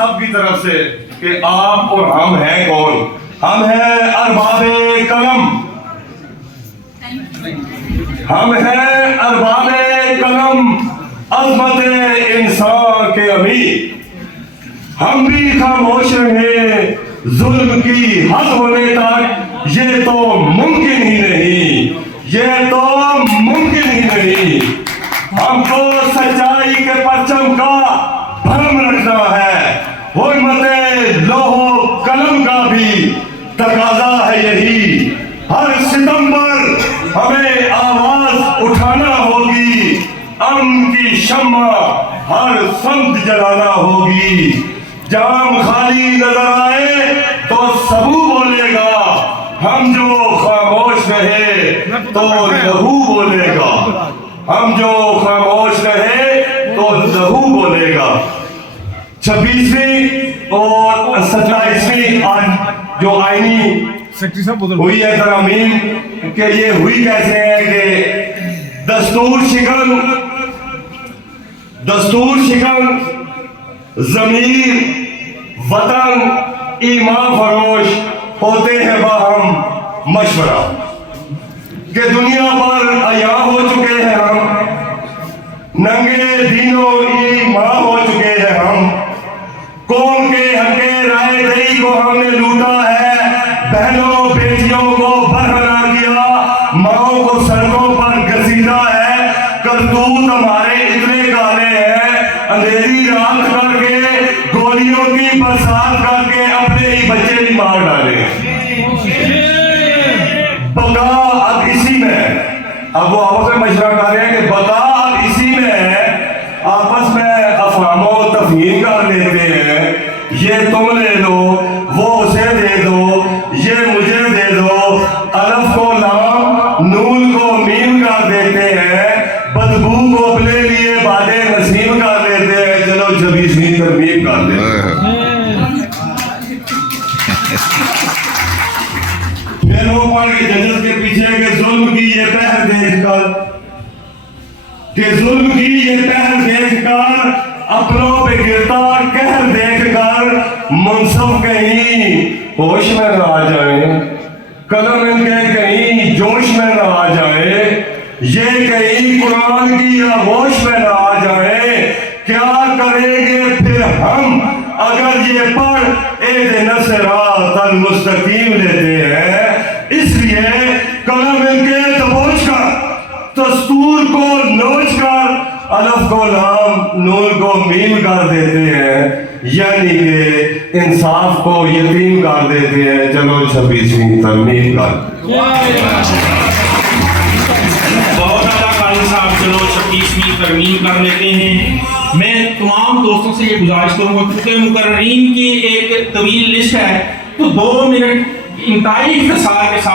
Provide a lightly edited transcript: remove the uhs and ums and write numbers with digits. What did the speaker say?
سب کی طرف سے کہ آپ اور ہم ہیں کون؟ ہم ہیں ارباب قلم، ہم ہیں ارباب قلم، عظمت انسان کے امیر۔ ہم بھی خاموش رہے ظلم کی حد ہونے تک، یہ تو ممکن ہی نہیں، یہ تو ممکن ہی نہیں۔ ہم کو سچائی کے پرچم کا بھرم رکھنا ہے، حرمت لوح و قلم کا بھی تقاضا ہے یہی۔ ہر ستم پر ہمیں آواز اٹھانا ہوگی، امن کی شمع ہر سمت جلانا ہوگی۔ جام خالی نظر آئے تو سبو بولے گا، ہم جو خاموش رہے تو لہو بولے گا، ہم جو خاموش رہے تو لہو بولے گا۔ 26ویں اور 27ویں آج جو آئینی ہوئی ہے ترامیم، کہ یہ ہوئی کیسے ہے کہ دستور شکن ضمیر وطن ایمان فروش ہوتے ہیں باہم مشورہ، کہ دنیا پر عیاں ہو چکے ہیں ہم، ننگے دینوں ایمان ہو چکے ہیں ہم، قوم کے حق رائے دہی کو ہم نے لوٹا ہے، بہنوں بیٹیوں کو برہنہ کیا، ماؤں کو سڑکوں پر گھسیٹا ہے۔ کرتوت ہمارے اتنے کالے ہیں، اندھیری رات کر کے گولیوں کی برسات کر کے اپنے ہی بچے بھی مار ڈالے۔ بقا اب اسی میں، اب وہ آپس میں مشورہ کر رہے ہیں کہ بقا اب اسی میں ہے، آپس میں افہام و تفہیم کر لیتے ہیں، یہ تم لے لو، وہ اسے دے دو، یہ مجھے دے دو، الف کو لام نون کو میم کر دیتے ہیں، بدبو کو اپنے لیے باد نسیم کر لیتے ہیں، چلو 26ویں ترمیم کر دیتے ہیں۔ پھر وہ پڑھ کے جنت کے پیچھے کہ ظلم کی یہ پہر دیکھ کر، کہ ظلم کی یہ پہر دیکھ کر، اپنوں پہ گرتا قہر دیکھ کر، منصف کہیں ہوش میں نہ آ جائیں، قلم ان کے کہیں جوش میں نہ آ جائیں، یہ کہیں قرآن کی آغوش میں نہ آ جائیں، کیا کریں گے پھر ہم اگر یہ پڑھ اہدنا الصراط المستقیم لیتے ہیں؟ اس لیے قلم ان کے دبوچ کر، دستور کو نوچ کر، الف کو لام نون کو میم کر دیتے ہیں، یعنی کہ انصاف کو یتیم کر دیتے ہیں۔ چلو 26ویں ترمیم کر۔ بہت اعلیٰ قاری صاحب، چلو 26ویں ترمیم کر لیتے ہیں۔ میں تمام دوستوں سے یہ گزارش کروں گا، کیونکہ مقررین کی ایک طویل لسٹ ہے، تو 2 منٹ انتہائی اختصار کے ساتھ